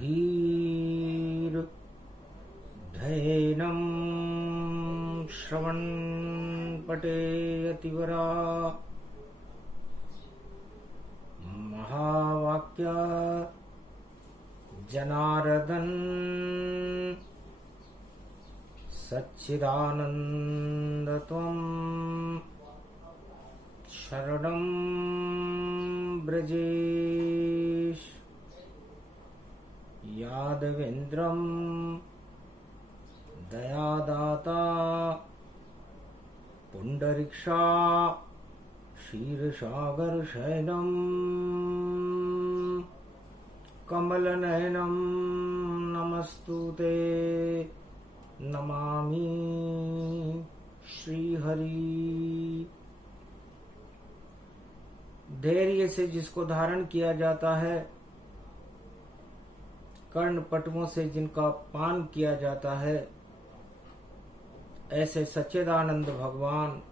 धीर धैनं श्रवण पटे अतिवरा महावाक्य जनार्दन सच्चिदानंद त्वं शरणं ब्रजेश यादवेन्द्रं दयादाता पुंडरीक्षा क्षीरसागर शयनं कमलनयनं नमस्तुते नमामि श्रीहरि। धैर्य से जिसको धारण किया जाता है, कर्ण पटुओं से जिनका पान किया जाता है, ऐसे सच्चिदानंद भगवान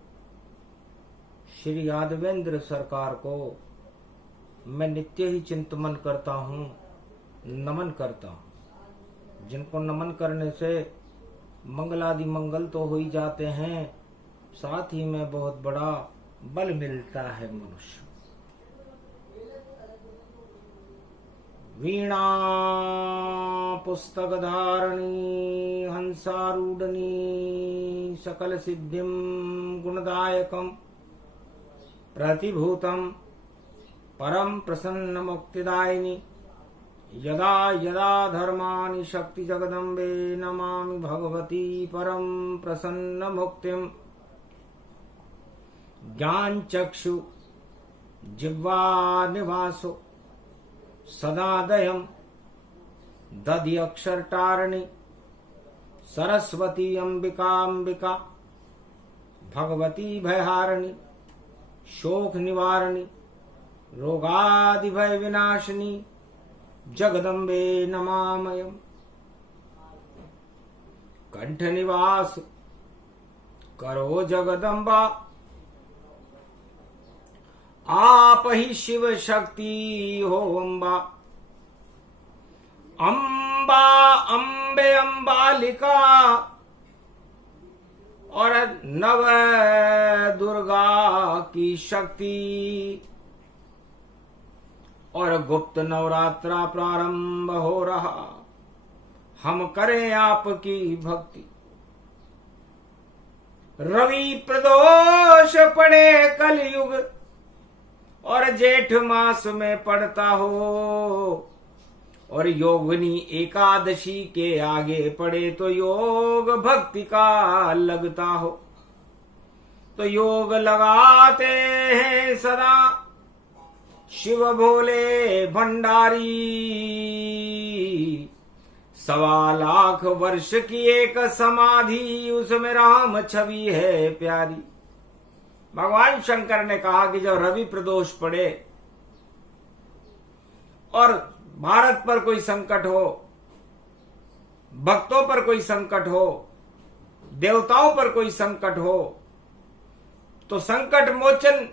श्री यादवेंद्र सरकार को मैं नित्य ही चिंतन करता हूँ, नमन करता हूँ। जिनको नमन करने से मंगलादि मंगल तो हो ही जाते हैं, साथ ही में बहुत बड़ा बल मिलता है मनुष्य। वीणा पुस्तक धारणी हंसारूढ़नी सकल सिद्धिम गुणदायकम प्रतिभूतम परम प्रसन्न मुक्तिदायिनी यदा यदा धर्माणि शक्ति जगदम्बे नमामि भगवती परम प्रसन्न मुक्तिम। ज्ञान चक्षु जिह्वा निवासो सदादयम् दधि अक्षर टारणी सरस्वती अंबिका भगवती भयहारिणी शोक निवारणी रोगादि भय विनाशिनी जगदम्बे नमामयम्। कंठ निवास करो जगदम्बा आप ही शिव शक्ति हो अम्बा। अम्बा अम्बे अम्बालिका और नव दुर्गा की शक्ति और गुप्त नवरात्रा प्रारंभ हो रहा, हम करें आपकी भक्ति। रवि प्रदोष पड़े कलयुग और जेठ मास में पड़ता हो, और योगिनी एकादशी के आगे पड़े तो योग भक्ति का लगता हो। तो योग लगाते हैं सदा शिव भोले भंडारी, 1.25 वर्ष की एक समाधि उसमें राम छवि है प्यारी। भगवान शंकर ने कहा कि जब रवि प्रदोष पड़े और भारत पर कोई संकट हो, भक्तों पर कोई संकट हो, देवताओं पर कोई संकट हो, तो संकट मोचन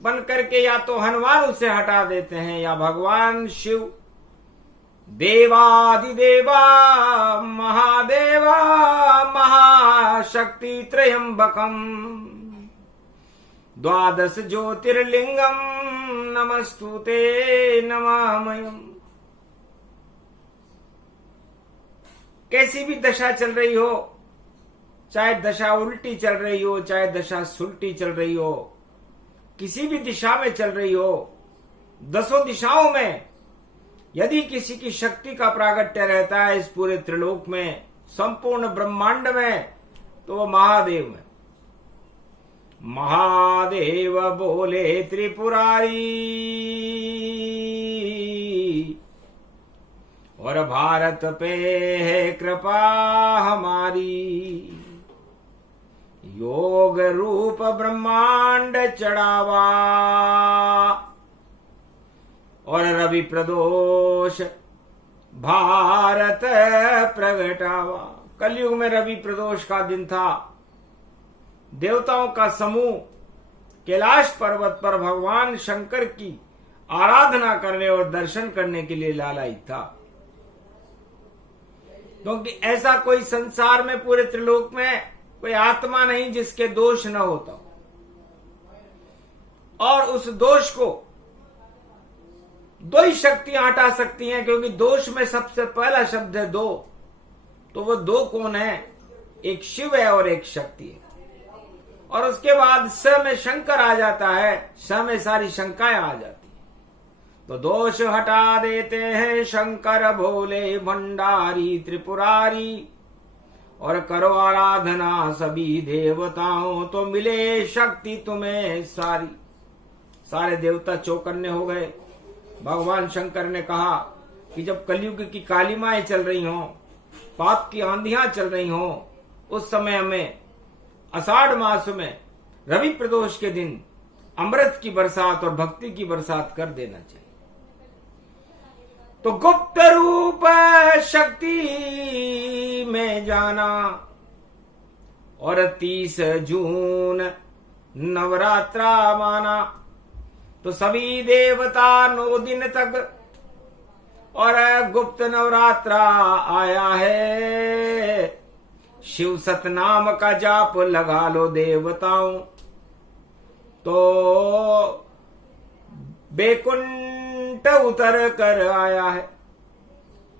बन करके या तो हनुमान उसे हटा देते हैं या भगवान शिव देवादिदेवा महादेवा महाशक्ति त्रयंबकम 12 ज्योतिर्लिंगम नमस्तुते नमामयम्। कैसी भी दशा चल रही हो, चाहे दशा उल्टी चल रही हो, चाहे दशा सुलटी चल रही हो, किसी भी दिशा में चल रही हो, 10 दिशाओं में यदि किसी की शक्ति का प्रागट्य रहता है इस पूरे त्रिलोक में, संपूर्ण ब्रह्मांड में, तो वो महादेव में। महादेव बोले त्रिपुरारी और भारत पे है कृपा हमारी। योग रूप ब्रह्मांड चढ़ावा और रवि प्रदोष भारत प्रगटावा। कलयुग में रवि प्रदोष का दिन था। देवताओं का समूह कैलाश पर्वत पर भगवान शंकर की आराधना करने और दर्शन करने के लिए लालायित था। क्योंकि ऐसा कोई संसार में पूरे त्रिलोक में कोई आत्मा नहीं जिसके दोष न होता हो। और उस दोष को दो ही शक्तियां हटा सकती हैं, क्योंकि दोष में सबसे पहला शब्द है दो। तो वो दो कौन है? एक शिव है और एक शक्ति है। और उसके बाद स में शंकर आ जाता है, स में सारी शंकाएं आ जाती हैं। तो दोष हटा देते हैं शंकर भोले भंडारी त्रिपुरारी, और करो आराधना सभी देवताओं तो मिले शक्ति तुम्हें सारी। सारे देवता चौकन्ने हो गए। भगवान शंकर ने कहा कि जब कलयुग की कालिमाएं चल रही हों, पाप की आंधियां चल रही हों, उस समय हमें आषाढ़ मास में रवि प्रदोष के दिन अमृत की बरसात और भक्ति की बरसात कर देना चाहिए। तो गुप्त रूप शक्ति में जाना, और 30 जून नवरात्रा माना। तो सभी देवता 9 दिन तक और गुप्त नवरात्रा आया है। शिव सतनाम का जाप लगा लो देवताओं, तो बैकुंठ उतर कर आया है।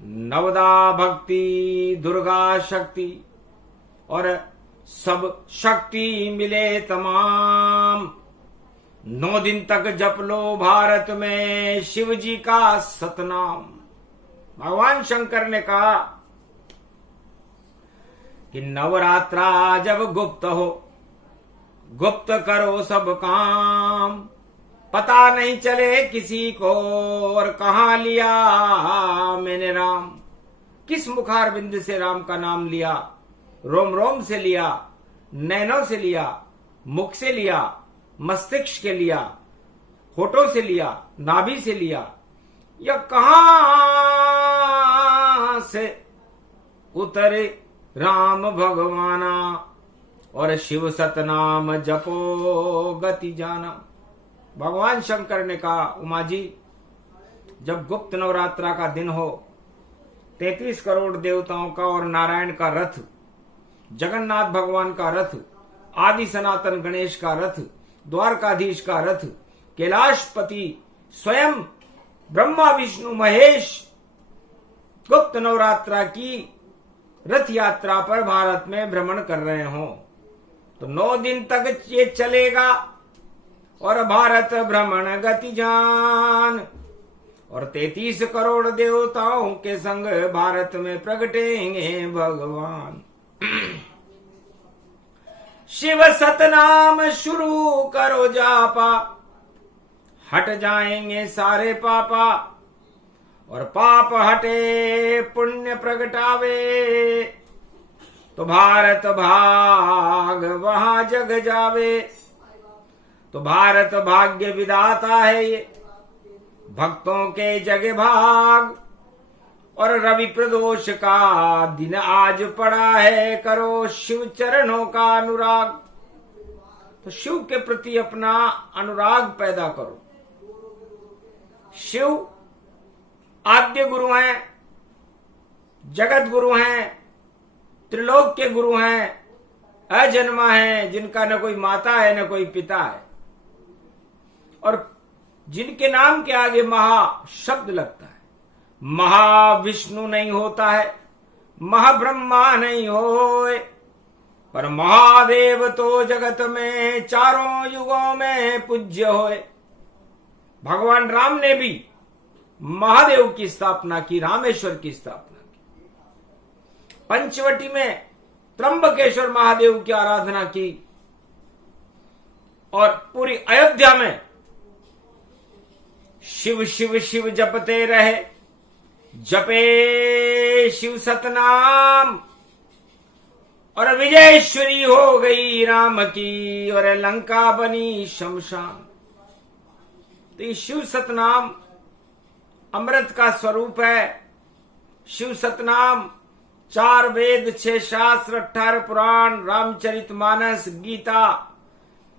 नवदा भक्ति दुर्गा शक्ति और सब शक्ति मिले तमाम। 9 दिन तक जप लो भारत में शिव जी का सतनाम। भगवान शंकर ने कहा कि नवरात्रा जब गुप्त हो, गुप्त करो सब काम, पता नहीं चले किसी को और कहां लिया मैंने राम। किस मुखार बिंद से राम का नाम लिया? रोम रोम से लिया, नैनों से लिया, मुख से लिया, मस्तिष्क के लिया, होठों से लिया, नाभि से लिया, या कहां से उतरे राम भगवाना। और शिव सतनाम जपो गति जाना। भगवान शंकर ने कहा, उमा जी जब गुप्त नवरात्रा का दिन हो, 33 करोड़ देवताओं का और नारायण का रथ, जगन्नाथ भगवान का रथ, आदि सनातन गणेश का रथ, द्वारकाधीश का रथ, कैलाशपति स्वयं ब्रह्मा विष्णु महेश गुप्त नवरात्रा की रथ यात्रा पर भारत में भ्रमण कर रहे हों, तो 9 दिन तक ये चलेगा। और भारत भ्रमण गति जान, और 33 करोड़ देवताओं के संग भारत में प्रगटेंगे भगवान। शिव सतनाम शुरू करो जापा, हट जाएंगे सारे पापा, और पाप हटे पुण्य प्रगटावे, तो भारत भाग वहां जग जावे। तो भारत भाग्य विधाता है ये, भक्तों के जग भाग। और रवि प्रदोष का दिन आज पड़ा है, करो शिव चरणों का अनुराग। तो शिव के प्रति अपना अनुराग पैदा करो। शिव आद्य गुरु हैं, जगत गुरु हैं, त्रिलोक के गुरु हैं, अजन्मा है, जिनका न कोई माता है न कोई पिता है, और जिनके नाम के आगे महा शब्द लगता है। महाविष्णु नहीं होता है, महाब्रह्मा नहीं होए, पर महादेव तो जगत में चारों युगों में पूज्य होए। भगवान राम ने भी महादेव की स्थापना की, रामेश्वर की स्थापना की। पंचवटी में त्र्यंबकेश्वर महादेव की आराधना की, और पूरी अयोध्या में शिव शिव शिव जपते रहे। जपे शिव सतनाम, और विजयेश्वरी हो गई राम की, और लंका बनी शमशान। तो ये शिव सतनाम अमृत का स्वरूप है। शिव सतनाम 4 वेद, 6 शास्त्र, 18 पुराण, रामचरितमानस, गीता,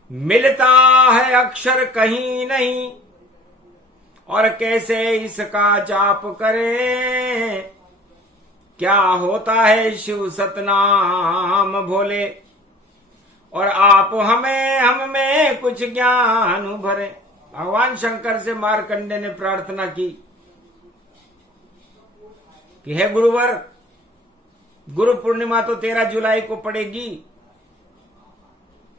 मिलता है अक्षर कहीं नहीं। और कैसे इसका जाप करें, क्या होता है शिव सतनाम भोले, और आप हमें हम में कुछ ज्ञान भरे। भगवान शंकर से मार्कंडे ने प्रार्थना की कि हे गुरुवर, गुरु पूर्णिमा तो 13 जुलाई को पड़ेगी,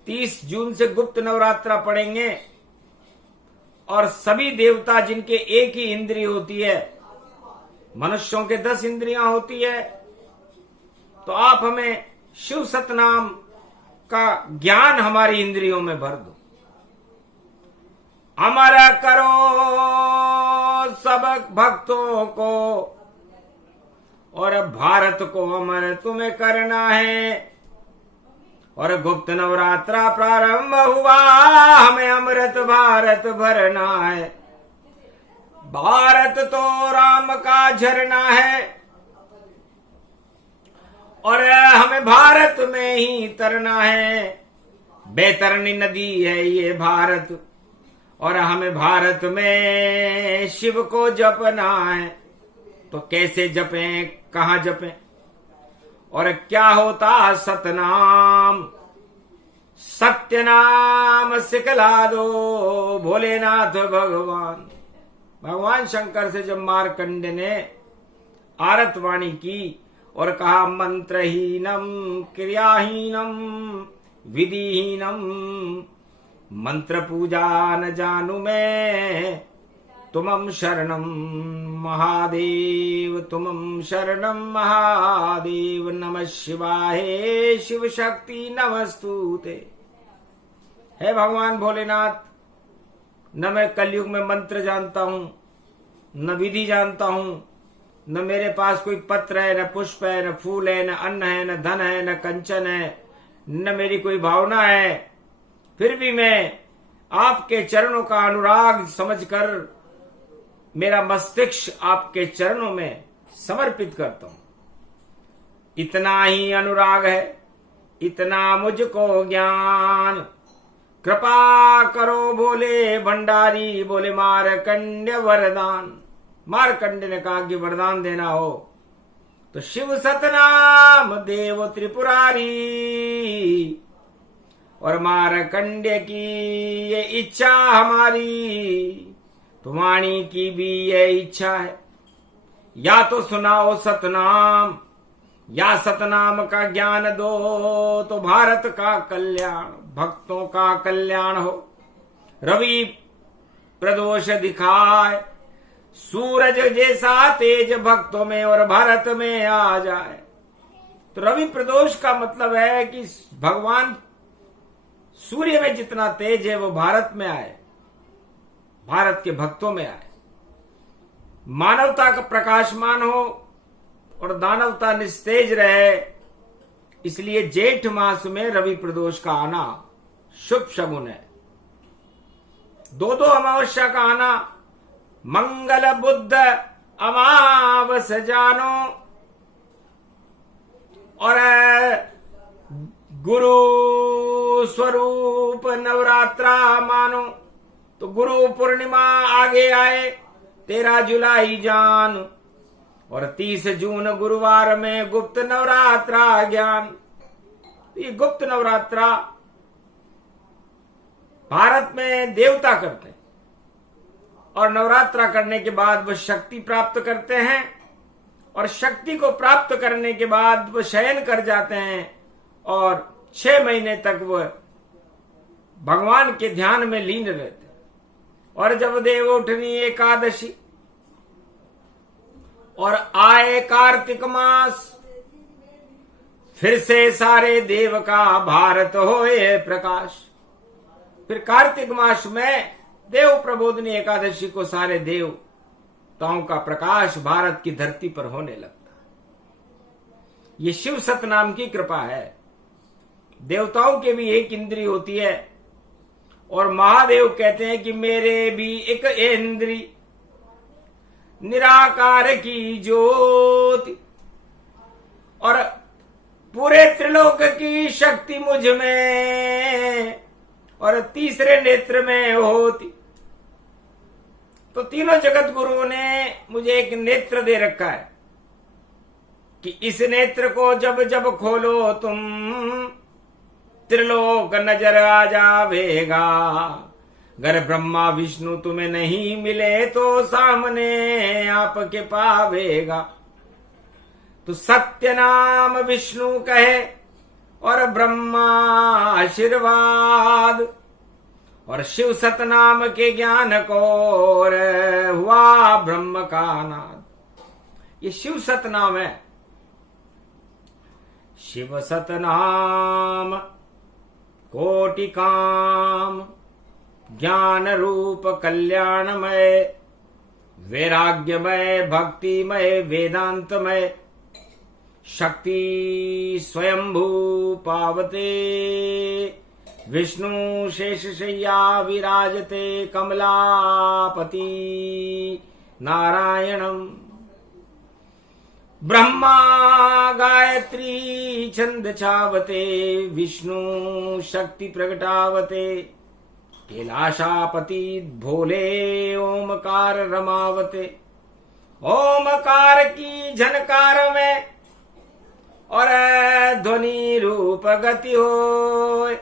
30 जून से गुप्त नवरात्रा पड़ेंगे, और सभी देवता जिनके एक ही इंद्रिय होती है, मनुष्यों के 10 इंद्रियां होती है, तो आप हमें शिव सतनाम का ज्ञान हमारी इंद्रियों में भर दो। अमर करो सब भक्तों को, और भारत को अमर तुम्हें करना है। और गुप्त नवरात्रा प्रारंभ हुआ, हमें अमृत भारत भरना है। भारत तो राम का झरना है, और हमें भारत में ही तरना है। बेतरनी नदी है ये भारत, और हमें भारत में शिव को जपना है। तो कैसे जपें, कहां जपें, और क्या होता सतनाम? सत्य नाम सिखला दो भोलेनाथ भगवान। भगवान शंकर से जब मार्कंडे ने आरतवाणी की और कहा, मंत्रहीनम क्रियाहीनम विधिहीनम, मंत्र पूजा न जानू मैं, तुमम शरणम महादेव, तुमम शरणम महादेव। नमः शिवाय शिव शक्ति नमस्तुते। हे भगवान भोलेनाथ, न मैं कलयुग में मंत्र जानता हूं, न विधि जानता हूं, न मेरे पास कोई पत्र है, न पुष्प है, न फूल है, न अन्न है, न धन है, न कंचन है, न मेरी कोई भावना है। फिर भी मैं आपके चरणों का अनुराग समझकर मेरा मस्तिष्क आपके चरणों में समर्पित करता हूं। इतना ही अनुराग है, इतना मुझको ज्ञान, कृपा करो भोले भंडारी। बोले मार्कंड्य वरदान। मार्कंड्य ने कहा कि वरदान देना हो तो शिव सतनाम देव त्रिपुरारी। और मार्कंड्य की ये इच्छा हमारी, तुम्हारी की भी ये इच्छा है, या तो सुनाओ सतनाम, या सतनाम का ज्ञान दो, तो भारत का कल्याण, भक्तों का कल्याण हो। रवि प्रदोष दिखाए, सूरज जैसा तेज भक्तों में और भारत में आ जाए। तो रवि प्रदोष का मतलब है कि भगवान सूर्य में जितना तेज है वो भारत में आए, भारत के भक्तों में आए। मानवता का प्रकाशमान हो और दानवता निस्तेज रहे, इसलिए जेठ मास में रवि प्रदोष का आना शुभ शगुन है। दो अमावस्या का आना, मंगल बुद्ध अमावस जानो, और गुरु स्वरूप नवरात्रा मानो। तो गुरु पूर्णिमा आगे आए 13 जुलाई जान, और 30 जून गुरुवार में गुप्त नवरात्रा ज्ञान। ये गुप्त नवरात्रा भारत में देवता करते हैं, और नवरात्रा करने के बाद वह शक्ति प्राप्त करते हैं, और शक्ति को प्राप्त करने के बाद वह शयन कर जाते हैं, और 6 महीने तक वह भगवान के ध्यान में लीन रहते हैं। और जब देवउठनी एकादशी और आए कार्तिक मास, फिर से सारे देव का भारत होए प्रकाश। फिर कार्तिक मास में देव प्रबोधनी एकादशी को सारे देवताओं का प्रकाश भारत की धरती पर होने लगता है। ये शिव सतनाम की कृपा है। देवताओं के भी एक इंद्री होती है, और महादेव कहते हैं कि मेरे भी एक इंद्री, निराकार की ज्योति, और पूरे त्रिलोक की शक्ति मुझ में, और तीसरे नेत्र में होती। तो तीनों जगत गुरुओं ने मुझे एक नेत्र दे रखा है कि इस नेत्र को जब जब खोलो तुम, त्रिलोक नजर आ जावेगा। अगर ब्रह्मा विष्णु तुम्हें नहीं मिले तो सामने आपके पावेगा। तो सत्य नाम विष्णु कहे और ब्रह्मा आशीर्वाद, और शिव सतनाम के ज्ञान को और हुआ ब्रह्म का नाद। ये शिव सतनाम है। शिव सतनाम कोटि काम, ज्ञान रूप कल्याणमय, वैराग्यमय भक्तिमय वेदांतमय, शक्ति स्वयंभू पावते, विष्णु शेषशय्या विराजते, कमलापति नारायणम। ब्रह्मा गायत्री छंद छावते, विष्णु शक्ति प्रगटावते, कैलाशापति भोले ओमकार रमावते। ओमकार की झनकार में और ध्वनि रूप गति हो,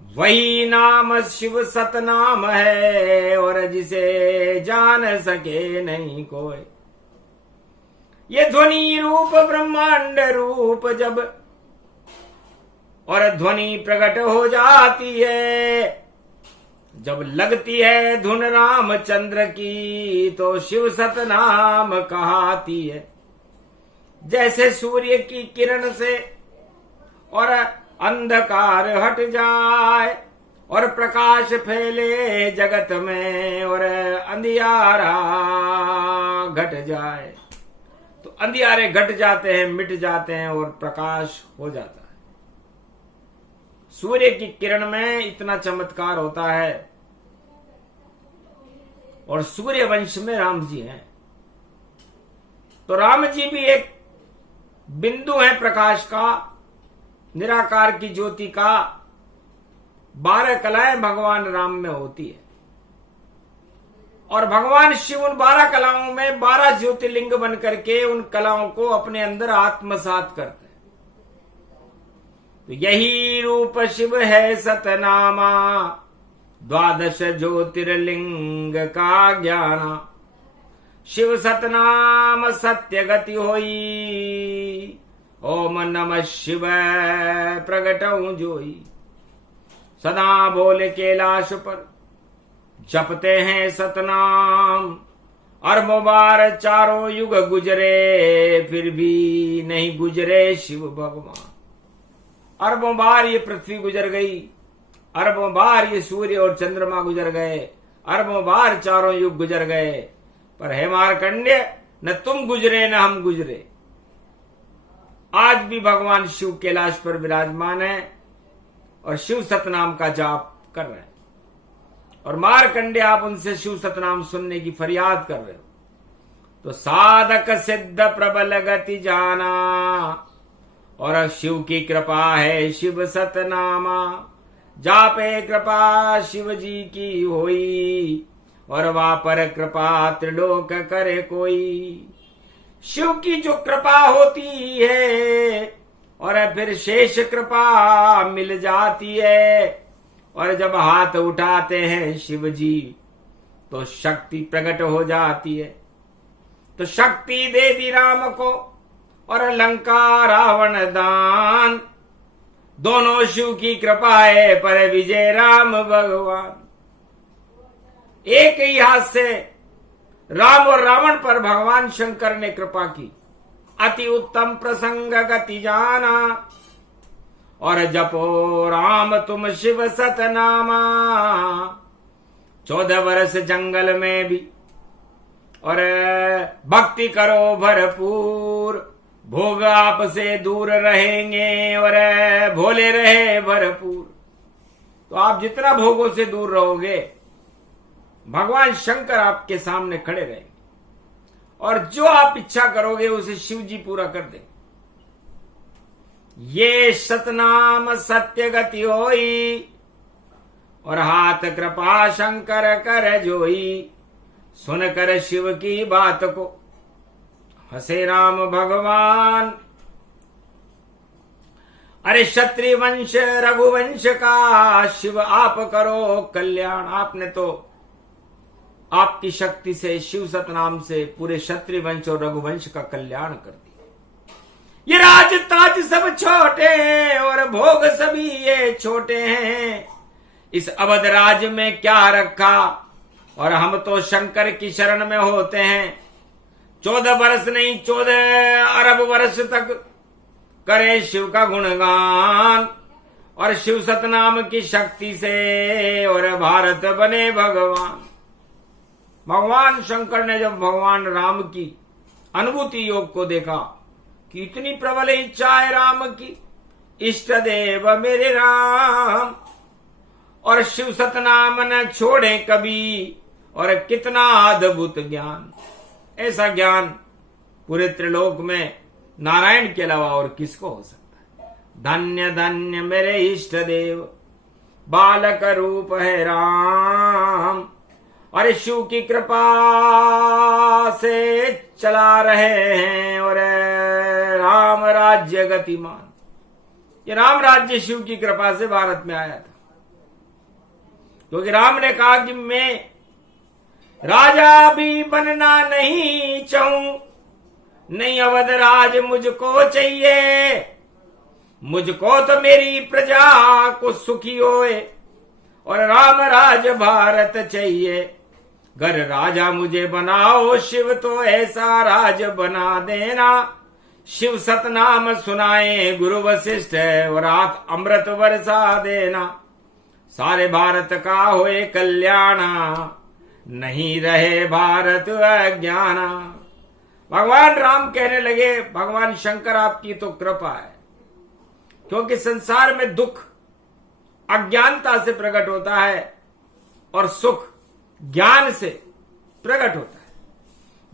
वही नाम शिव सतनाम है, और जिसे जान सके नहीं कोई। ये ध्वनि रूप ब्रह्मांड रूप जब और ध्वनि प्रकट हो जाती है, जब लगती है धुन रामचंद्र की, तो शिव सतनाम कहाती है। जैसे सूर्य की किरण से और अंधकार हट जाए और प्रकाश फैले जगत में और अंधियारा घट जाए, तो अंधियारे घट जाते हैं, मिट जाते हैं और प्रकाश हो जाता है। सूर्य की किरण में इतना चमत्कार होता है। और सूर्य वंश में राम जी हैं, तो राम जी भी एक बिंदु है प्रकाश का, निराकार की ज्योति का। 12 कलाएं भगवान राम में होती है, और भगवान शिव उन 12 कलाओं में 12 ज्योतिर्लिंग बन करके उन कलाओं को अपने अंदर आत्मसात करते हैं। तो यही रूप शिव है सतनामा, 12 ज्योतिर्लिंग का ज्ञाना। शिव सतनाम सत्य गति होई, ओम नमः शिव प्रगटऊं जोई। सदा बोले कैलाश पर जपते हैं सतनाम, अरबों बार चारों युग गुजरे, फिर भी नहीं गुजरे शिव भगवान। अरबों बार ये पृथ्वी गुजर गई, अरबों बार ये सूर्य और चंद्रमा गुजर गए, अरबों बार चारों युग गुजर गए, पर हे मार्कंडेय, न तुम गुजरे न हम गुजरे। आज भी भगवान शिव कैलाश पर विराजमान है और शिव सतनाम का जाप कर रहे हैं, और मार्कंडेय आप उनसे शिव सतनाम सुनने की फरियाद कर रहे हो। तो साधक सिद्ध प्रबल गति जाना, और शिव की कृपा है शिव सतनामा। जापे कृपा शिव जी की होई, और वहां पर कृपा त्रिलोक करे कोई। शिव की जो कृपा होती है और फिर शेष कृपा मिल जाती है, और जब हाथ उठाते हैं शिव जी तो शक्ति प्रकट हो जाती है। तो शक्ति दे दी राम को और लंका रावण दान, दोनों शिव की कृपा है पर विजय राम भगवान। एक ही हाथ से राम और रावण पर भगवान शंकर ने कृपा की। अति उत्तम प्रसंग गति जाना, और जपो राम तुम शिव सतनामा। 14 वर्ष जंगल में भी और भक्ति करो भरपूर, भोग आपसे दूर रहेंगे और भोले रहे भरपूर। तो आप जितना भोगों से दूर रहोगे, भगवान शंकर आपके सामने खड़े रहेंगे, और जो आप इच्छा करोगे उसे शिव जी पूरा कर देंगे। ये सतनाम सत्य गति होई, और हाथ कृपा शंकर कर जोई। सुनकर शिव की बात को हसे राम भगवान, अरे क्षत्रिय वंश रघुवंश का शिव आप करो कल्याण। आपने तो आपकी शक्ति से, शिव सतनाम से पूरे क्षत्रिय वंश और रघुवंश का कल्याण कर दिया। ये राज ताज सब छोटे हैं और भोग सभी ये छोटे हैं, इस अवध राज में क्या रखा, और हम तो शंकर की शरण में होते हैं। 14 वर्ष नहीं 14 अरब वर्ष तक करे शिव का गुणगान, और शिव सतनाम की शक्ति से और भारत बने भगवान। भगवान शंकर ने जब भगवान राम की अनुभूति योग को देखा कि इतनी प्रबल इच्छा है राम की, इष्ट देव मेरे राम, और शिव सतनाम न छोड़े कभी, और कितना अद्भुत ज्ञान। ऐसा ज्ञान पूरे त्रिलोक में नारायण के अलावा और किसको हो सकता है। धन्य धन्य मेरे इष्ट देव, बालक रूप है राम, और शिव की कृपा से चला रहे हैं और राम राज्य गतिमान। ये राम राज्य शिव की कृपा से भारत में आया था, क्योंकि राम ने कहा कि मैं राजा भी बनना नहीं चाहूं, नहीं अवध राज मुझको चाहिए, मुझको तो मेरी प्रजा को सुखी होए, और राम राज भारत चाहिए। घर राजा मुझे बनाओ शिव, तो ऐसा राज बना देना। शिव सतनाम सुनाए गुरु वशिष्ठ, और हाथ अमृत वर्षा देना। सारे भारत का होए कल्याणा, नहीं रहे भारत अज्ञाना। भगवान राम कहने लगे, भगवान शंकर आपकी तो कृपा है, क्योंकि संसार में दुख अज्ञानता से प्रकट होता है और सुख ज्ञान से प्रकट होता है।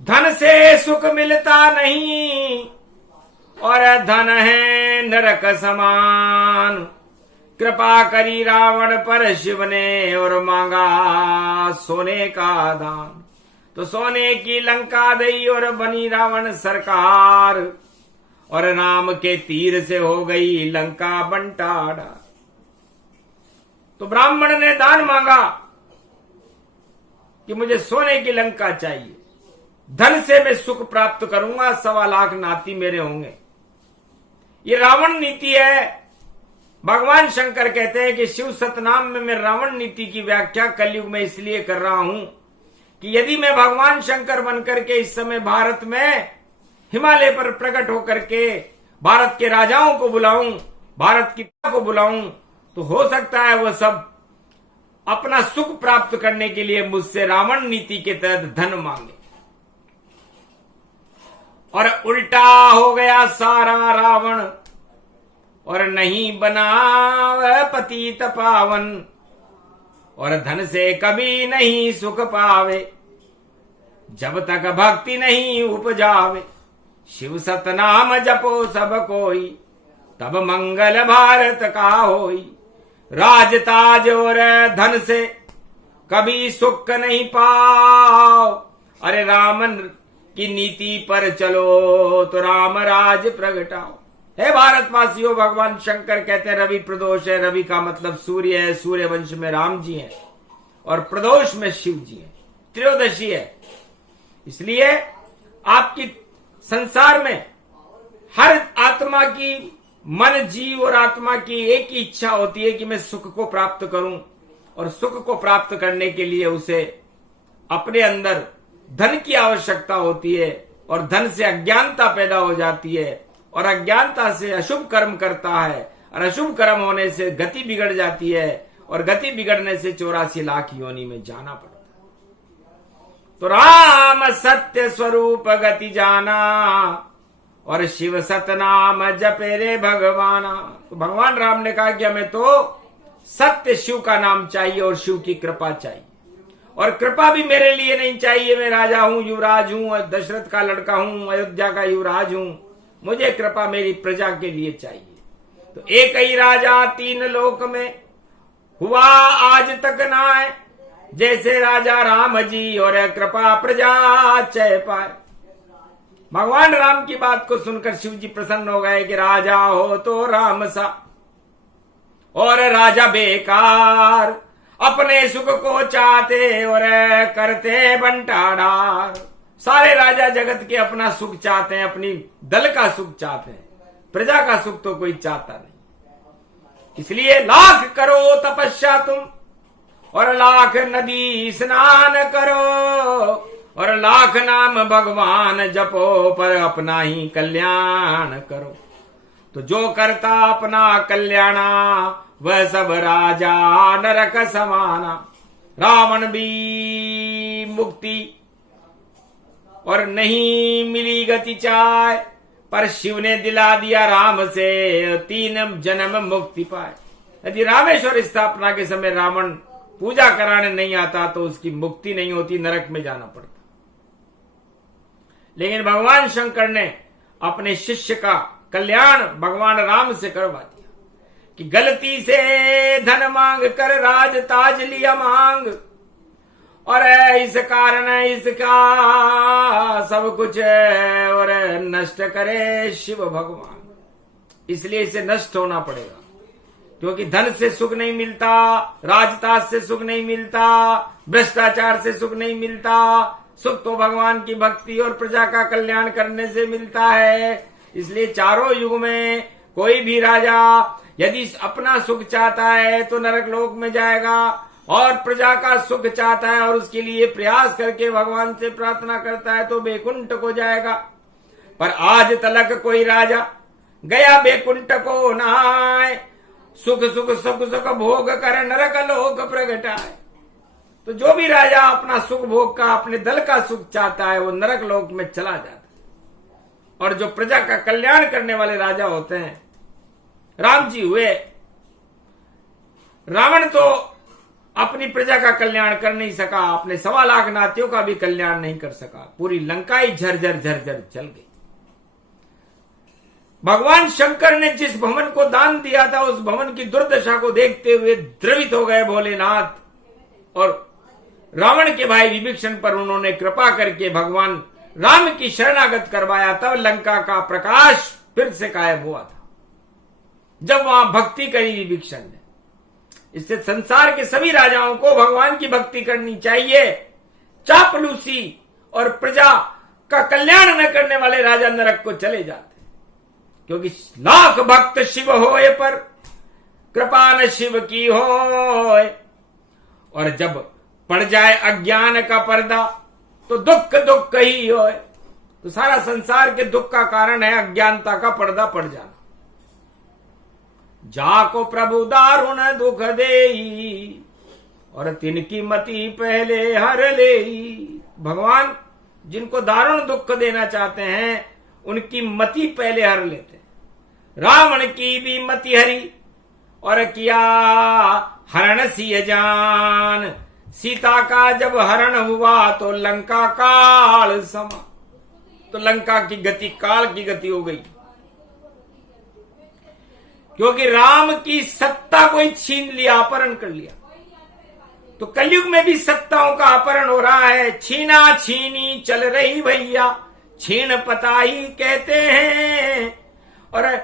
धन से सुख मिलता नहीं, और धन है नरक समान। कृपा करी रावण पर शिव ने, और मांगा सोने का दान, तो सोने की लंका दई और बनी रावण सरकार, और राम के तीर से हो गई लंका बंटारा। तो ब्राह्मण ने दान मांगा कि मुझे सोने की लंका चाहिए, धन से मैं सुख प्राप्त करूंगा, 1.25 लाख नाती मेरे होंगे। ये रावण नीति है। भगवान शंकर कहते हैं कि शिव सतनाम में मैं रावण नीति की व्याख्या कलयुग में इसलिए कर रहा हूं कि यदि मैं भगवान शंकर बनकर के इस समय भारत में हिमालय पर प्रकट होकर के भारत के राजाओं को बुलाऊं, भारत की को बुलाऊं, तो हो सकता है वह सब अपना सुख प्राप्त करने के लिए मुझसे रावण नीति के तहत धन मांगे। और उल्टा हो गया सारा रावण, और नहीं बना वह पतित पावन, और धन से कभी नहीं सुख पावे, जब तक भक्ति नहीं उपजावे। शिव सतनाम जपो सब कोई, तब मंगल भारत का होई। राज ताज और धन से कभी सुख नहीं पाओ, अरे रामन की नीति पर चलो तो राम राज प्रगटाओ। हे भारतवासियों, भगवान शंकर कहते हैं रवि प्रदोष है। रवि का मतलब सूर्य है, सूर्य वंश में राम जी हैं, और प्रदोष में शिव जी हैं, त्रयोदशी है। इसलिए आपकी संसार में हर आत्मा की, मन, जीव और आत्मा की एक ही इच्छा होती है कि मैं सुख को प्राप्त करूं, और सुख को प्राप्त करने के लिए उसे अपने अंदर धन की आवश्यकता होती है, और धन से अज्ञानता पैदा हो जाती है, और अज्ञानता से अशुभ कर्म करता है, और अशुभ कर्म होने से गति बिगड़ जाती है, और गति बिगड़ने से 84 लाख योनि में जाना पड़ता है। तो राम सत्य स्वरूप गति जाना, और शिव सतनाम जपे रे भगवाना। तो भगवान राम ने कहा कि हमें तो सत्य शिव का नाम चाहिए और शिव की कृपा चाहिए, और कृपा भी मेरे लिए नहीं चाहिए। मैं राजा हूं, युवराज हूं, दशरथ का लड़का हूं, अयोध्या का युवराज हूं, मुझे कृपा मेरी प्रजा के लिए चाहिए। तो एक ही राजा 3 लोक में हुआ आज तक ना है, जैसे राजा राम जी, और कृपा प्रजा चय पाए। भगवान राम की बात को सुनकर शिव जी प्रसन्न हो गए कि राजा हो तो राम सा और राजा बेकार, अपने सुख को चाहते और करते बंटाधार। सारे राजा जगत के अपना सुख चाहते हैं, अपनी दल का सुख चाहते हैं, प्रजा का सुख तो कोई चाहता नहीं। इसलिए लाख करो तपस्या तुम और लाख नदी स्नान करो और लाख नाम भगवान जपो, पर अपना ही कल्याण करो। तो जो करता अपना कल्याणा वह सब राजा नरक समाना। रावण भी मुक्ति और नहीं मिली गति चाय, पर शिव ने दिला दिया राम से 3 जन्म मुक्ति पाए। यदि रामेश्वर स्थापना के समय रावण पूजा कराने नहीं आता तो उसकी मुक्ति नहीं होती, नरक में जाना पड़ता। लेकिन भगवान शंकर ने अपने शिष्य का कल्याण भगवान राम से करवा दिया कि गलती से धन मांग कर राज ताज लिया मांग, और इस कारण इसका सब कुछ और नष्ट करे शिव भगवान। इसलिए इसे नष्ट होना पड़ेगा, क्योंकि धन से सुख नहीं मिलता, राजताज से सुख नहीं मिलता, भ्रष्टाचार से सुख नहीं मिलता। सुख तो भगवान की भक्ति और प्रजा का कल्याण करने से मिलता है। इसलिए चारों युग में कोई भी राजा यदि अपना सुख चाहता है तो नरक लोक में जाएगा, और प्रजा का सुख चाहता है और उसके लिए प्रयास करके भगवान से प्रार्थना करता है तो बैकुंठ को जाएगा। पर आज तलक कोई राजा गया बैकुंठ को नहाए, सुख सुख सुख सुख भोग कर नरक लोक प्रगटाए। तो जो भी राजा अपना सुख भोग का, अपने दल का सुख चाहता है वो नरक लोक में चला जाता है। और जो प्रजा का कल्याण करने वाले राजा होते हैं, राम जी हुए। रावण तो अपनी प्रजा का कल्याण कर नहीं सका, अपने 1.25 लाख नातियों का भी कल्याण नहीं कर सका, पूरी लंका ही झरझर झरझर चल गई। भगवान शंकर ने जिस भवन को दान दिया था उस भवन की दुर्दशा को देखते हुए द्रवित हो गए भोलेनाथ, और रावण के भाई विभीषण पर उन्होंने कृपा करके भगवान राम की शरणागत करवाया। तब लंका का प्रकाश फिर से कायम हुआ था, जब वहां भक्ति करी विभीषण ने। इससे संसार के सभी राजाओं को भगवान की भक्ति करनी चाहिए। चापलूसी और प्रजा का कल्याण न करने वाले राजा नरक को चले जाते, क्योंकि लाख भक्त शिव होए पर कृपा न शिव की होए। और जब पड़ जाए अज्ञान का पर्दा तो दुख दुख ही होए। तो सारा संसार के दुख का कारण है अज्ञानता का पर्दा पड़ जाना। जाको प्रभु दारुण दुख देई और तिनकी मति पहले हर लेई। भगवान जिनको दारुण दुख देना चाहते हैं उनकी मति पहले हर लेते हैं। रावण की भी मति हरी और किया हरण सिय जान। सीता का जब हरण हुआ तो लंका काल समा। तो लंका की गति काल की गति हो गई, क्योंकि राम की सत्ता कोई छीन लिया, अपहरण कर लिया। तो कलयुग में भी सत्ताओं का अपहरण हो रहा है। छीना छीनी चल रही भैया, छीन पताही कहते हैं। और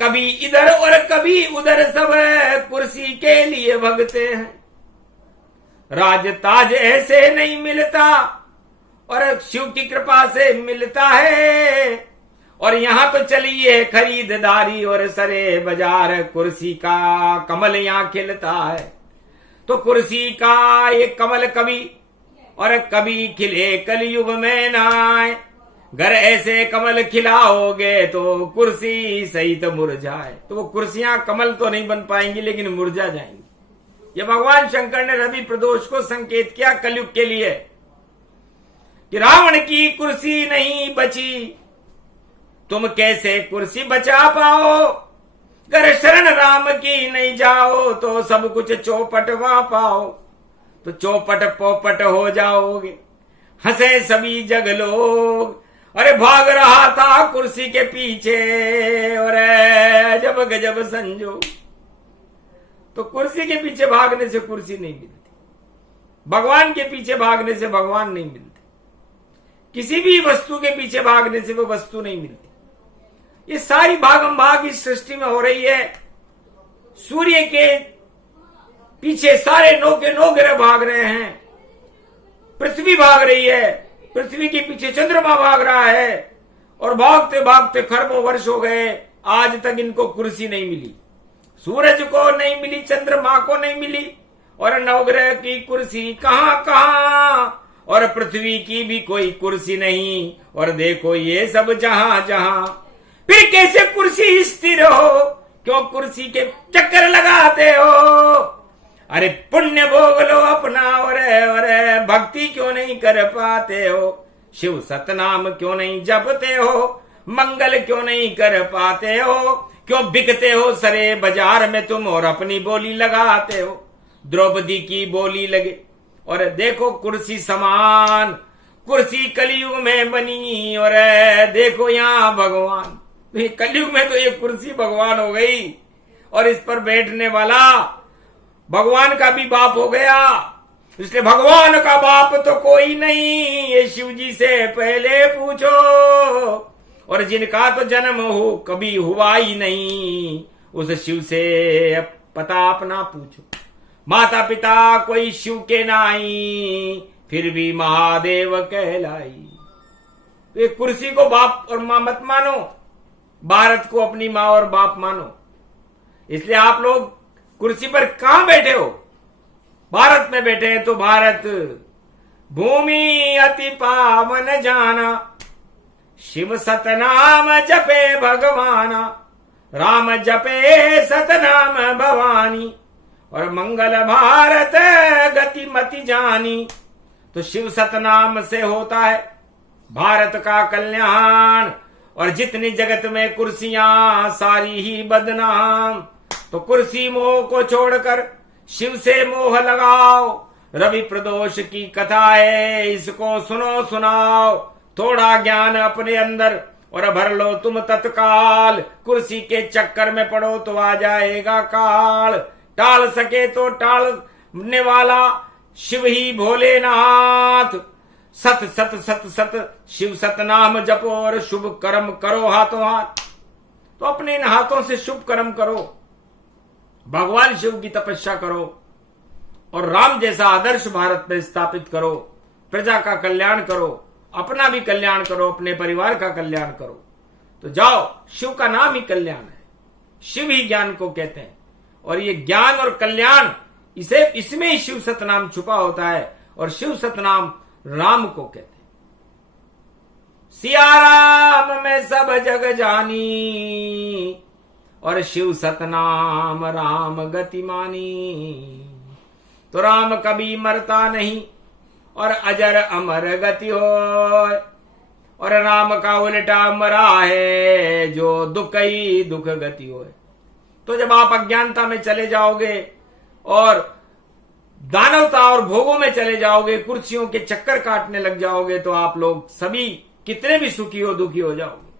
कभी इधर और कभी उधर सब कुर्सी के लिए भगते हैं। राज ताज ऐसे नहीं मिलता और शिव की कृपा से मिलता है। और यहां तो चलिए खरीददारी और सरे बाजार, कुर्सी का कमल यहां खिलता है। तो कुर्सी का ये कमल कभी और कभी खिले कलयुग में ना आए। घर ऐसे कमल खिलाओगे तो कुर्सी सहित मुरझाए। तो वो कुर्सियां कमल तो नहीं बन पाएंगी लेकिन मुरझा जाएंगी। ये भगवान शंकर ने रवि प्रदोष को संकेत किया कलयुग के लिए कि रावण की कुर्सी नहीं बची, तुम कैसे कुर्सी बचा पाओ। अगर शरण राम की नहीं जाओ तो सब कुछ चौपट वहां पाओ। तो चौपट पोपट हो जाओगे। हंसे सभी जग लोग। अरे भाग रहा था कुर्सी के पीछे और जब गजब संजो। तो कुर्सी के पीछे भागने से कुर्सी नहीं मिलती, भगवान के पीछे भागने से भगवान नहीं मिलते। किसी भी वस्तु के पीछे भागने से वो वस्तु नहीं मिलती। ये सारी भागम भाग इस सृष्टि में हो रही है। सूर्य के पीछे सारे नौके नौ ग्रह भाग रहे हैं, पृथ्वी भाग रही है, पृथ्वी के पीछे चंद्रमा भाग रहा है, और भागते भागते खरबों वर्ष हो गए, आज तक इनको कुर्सी नहीं मिली। सूरज को नहीं मिली, चंद्रमा को नहीं मिली, और नवग्रह की कुर्सी कहां कहां, और पृथ्वी की भी कोई कुर्सी नहीं। और देखो ये सब जहां जहां, फिर कैसे कुर्सी स्थिर हो? क्यों कुर्सी के चक्कर लगाते हो? अरे पुण्य भोग लो अपना, और भक्ति क्यों नहीं कर पाते हो? शिव सतनाम क्यों नहीं जपते हो? मंगल क्यों नहीं कर पाते हो? क्यों बिकते हो सरे बाजार में तुम और अपनी बोली लगाते हो? द्रौपदी की बोली लगे, और देखो कुर्सी समान कुर्सी कलयुग में बनी, और देखो यहाँ भगवान। कलयुग में तो ये कुर्सी भगवान हो गई, और इस पर बैठने वाला भगवान का भी बाप हो गया। इसलिए भगवान का बाप तो कोई नहीं, ये शिव जी से पहले पूछो, और जिनका तो जन्म हो कभी हुआ ही नहीं, उस शिव से पता अपना पूछो। माता पिता कोई शिव के नाई, फिर भी महादेव कहलाई। ये कुर्सी को बाप और मां मत मानो, भारत को अपनी मां और बाप मानो। इसलिए आप लोग कुर्सी पर कहां बैठे हो? भारत में बैठे हैं तो भारत भूमि अति पावन जाना, शिव सतनाम जपे भगवाना, राम जपे सतनाम भवानी, और मंगल भारत गति मति जानी। तो शिव सतनाम से होता है भारत का कल्याण, और जितनी जगत में कुर्सियां सारी ही बदनाम। तो कुर्सी मोह को छोड़कर शिव से मोह लगाओ। रवि प्रदोष की कथा है, इसको सुनो सुनाओ। थोड़ा ज्ञान अपने अंदर और भर लो तुम तत्काल। कुर्सी के चक्कर में पड़ो तो आ जाएगा काल। टाल सके तो टालने वाला शिव ही भोलेनाथ। सत सत सत सत शिव सतनाम जपो और शुभ कर्म करो हाथों हाथ। तो अपने इन हाथों से शुभ कर्म करो, भगवान शिव की तपस्या करो, और राम जैसा आदर्श भारत में स्थापित करो। प्रजा का कल्याण करो, अपना भी कल्याण करो, अपने परिवार का कल्याण करो। तो जाओ, शिव का नाम ही कल्याण है, शिव ही ज्ञान को कहते हैं। और ये ज्ञान और कल्याण इसमें ही शिव सतनाम छुपा होता है, और शिव सतनाम राम को कहते हैं। सिया राम में सब जग जानी, और शिव सतनाम राम गति मानी। तो राम कभी मरता नहीं, और अजर अमर गति हो। और राम का उल्टा मरा है, जो दुख ही दुख गति हो। तो जब आप अज्ञानता में चले जाओगे और दानवता और भोगों में चले जाओगे, कुर्सियों के चक्कर काटने लग जाओगे, तो आप लोग सभी कितने भी सुखी हो दुखी हो जाओगे।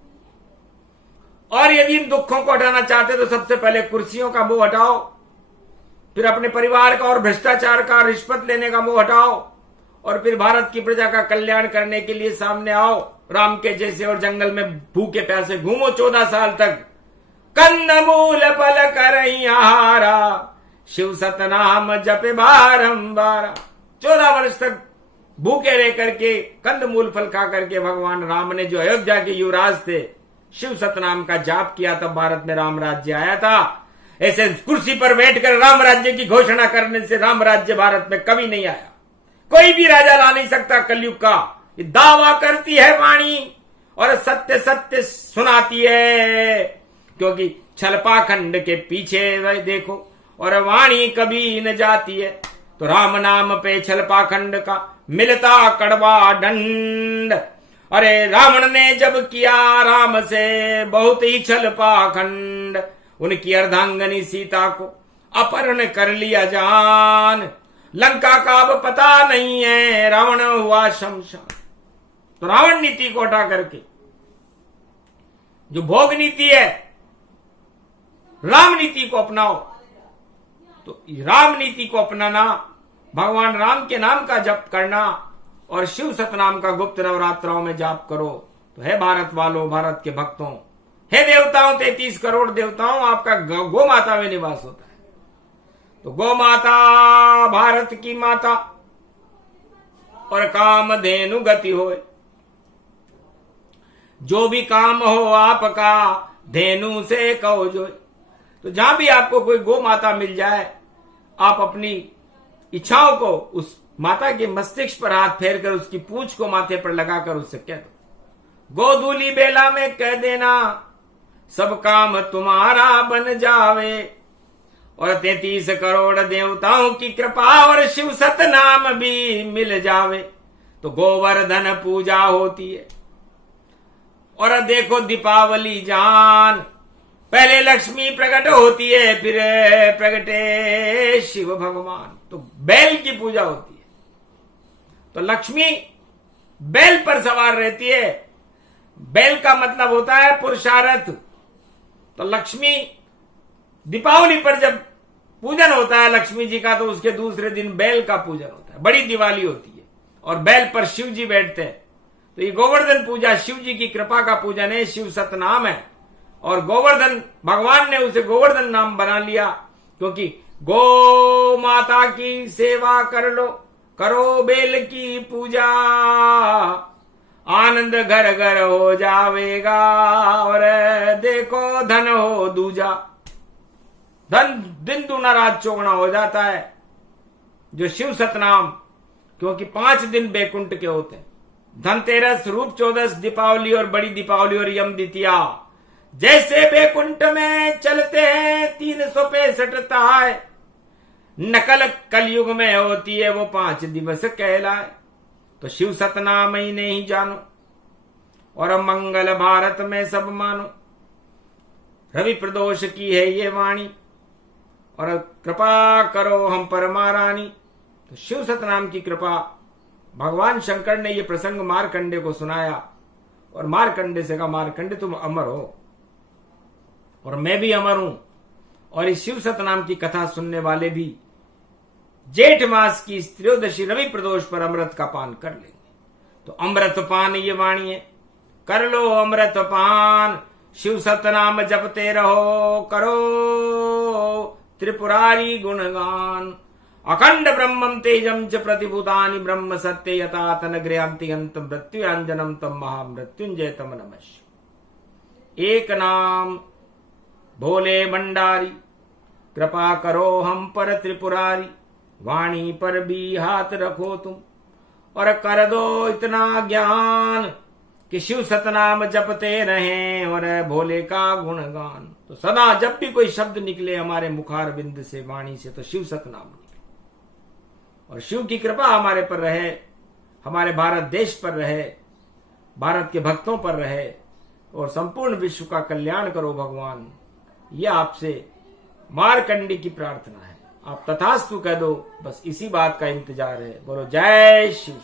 और यदि इन दुखों को हटाना चाहते तो सबसे पहले कुर्सियों का मोह हटाओ, फिर अपने परिवार का और भ्रष्टाचार का, रिश्वत लेने का मोह हटाओ, और फिर भारत की प्रजा का कल्याण करने के लिए सामने आओ राम के जैसे, और जंगल में भूखे प्यासे घूमो 14 साल तक। कंदमूल फल करई आहारा, शिव सतनाम जपे बारंबार। 14 वर्ष तक भूखे रह करके, कंदमूल फल खा करके भगवान राम ने, जो अयोध्या के युवराज थे, शिव सतनाम का जाप किया, तब भारत में राम राज्य आया था। ऐसे कुर्सी पर बैठकर राम राज्य की घोषणा करने से राम राज्य भारत में कभी नहीं आया। कोई भी राजा ला नहीं सकता कलयुग का। ये दावा करती है वाणी, और सत्य सत्य सुनाती है, क्योंकि छलपाखंड के पीछे वह देखो, और वाणी कभी न जाती है। तो राम नाम पे छलपाखंड का मिलता कड़वा दंड। अरे रावण ने जब किया राम से बहुत ही छलपाखंड, उनकी अर्धांगनी सीता को अपहरण कर लिया जान। लंका का अब पता नहीं है, रावण हुआ शमशान। तो रावण नीति को हटा करके जो भोग नीति है, राम नीति को अपनाओ। तो राम नीति को अपनाना, भगवान राम के नाम का जप करना, और शिव सतनाम का गुप्त नवरात्राओं में जाप करो। तो है भारत वालों, भारत के भक्तों, हे देवताओं, 33 करोड़ देवताओं, आपका गौ माता में निवास होता है। तो गौ माता भारत की माता और कामधेनु गति होए। जो भी काम हो आपका धेनु से कहो जोए। तो जहां भी आपको कोई गौ माता मिल जाए, आप अपनी इच्छाओं को उस माता के मस्तिष्क पर हाथ फेर कर उसकी पूंछ को माथे पर लगाकर उससे कह दो, गोधूली बेला में कह देना सब काम तुम्हारा बन जावे। और 33 करोड़ देवताओं की कृपा और शिव सतनाम भी मिल जावे। तो गोवर्धन पूजा होती है। और देखो दीपावली जान, पहले लक्ष्मी प्रकट होती है, फिर प्रकटे शिव भगवान। तो बैल की पूजा होती है। तो लक्ष्मी बैल पर सवार रहती है। बैल का मतलब होता है पुरुषार्थ। तो लक्ष्मी दीपावली पर जब पूजन होता है लक्ष्मी जी का, तो उसके दूसरे दिन बैल का पूजन होता है, बड़ी दिवाली होती है और बैल पर शिव जी बैठते हैं। तो ये गोवर्धन पूजा शिव जी की कृपा का पूजन है, शिव सतनाम है। और गोवर्धन भगवान ने उसे गोवर्धन नाम बना लिया, क्योंकि गो माता की सेवा कर लो, करो बेल की पूजा, आनंद घर घर हो जावेगा, और देखो धन हो दूजा। धन दिन दूना रात चौगुना हो जाता है जो शिव सतनाम, क्योंकि 5 दिन बैकुंठ के होते हैं। धनतेरस, रूप चौदस, दीपावली और बड़ी दीपावली और यम द्वितीया। जैसे बैकुंठ में चलते हैं 365 ताय, नकल कलयुग में होती है वो 5 दिवस कहलाए। तो शिव सतनाम ही नहीं जानो और मंगल भारत में सब मानो। रवि प्रदोष की है ये वाणी, और कृपा करो हम पर महारानी। तो शिव सतनाम की कृपा, भगवान शंकर ने ये प्रसंग मारकंडे को सुनाया और मारकंडे से कहा, मारकंडे तुम अमर हो और मैं भी अमर हूं, और इस शिव सतनाम की कथा सुनने वाले भी जेठ मास की त्रयोदशी रवि प्रदोष पर अमृत का पान कर लेंगे। तो अमृत पान ये वाणी है, कर लो अमृत पान, शिव सतनाम जपते रहो, करो त्रिपुरारी गुणगान। अखंड ब्रह्मम तेजम च प्रतिभूतानि ब्रह्म सत्य यतात नगृहंति अंतम मृत्युंजनम तम महामृत्युंजय तम नमः। एक नाम भोले भंडारी, कृपा करो हम पर त्रिपुरारी, वाणी पर भी हाथ रखो तुम, और कर दो इतना ज्ञान कि शिव सतनाम जपते रहें और भोले का गुणगान। तो सदा जब भी कोई शब्द निकले हमारे मुखार बिंद से, वाणी से, तो शिव सतनाम निकले। और शिव की कृपा हमारे पर रहे, हमारे भारत देश पर रहे, भारत के भक्तों पर रहे, और संपूर्ण विश्व का कल्याण करो भगवान। यह आपसे मारकंडी की प्रार्थना है। आप तथास्तु कह दो, बस इसी बात का इंतजार है। बोलो जय शिव।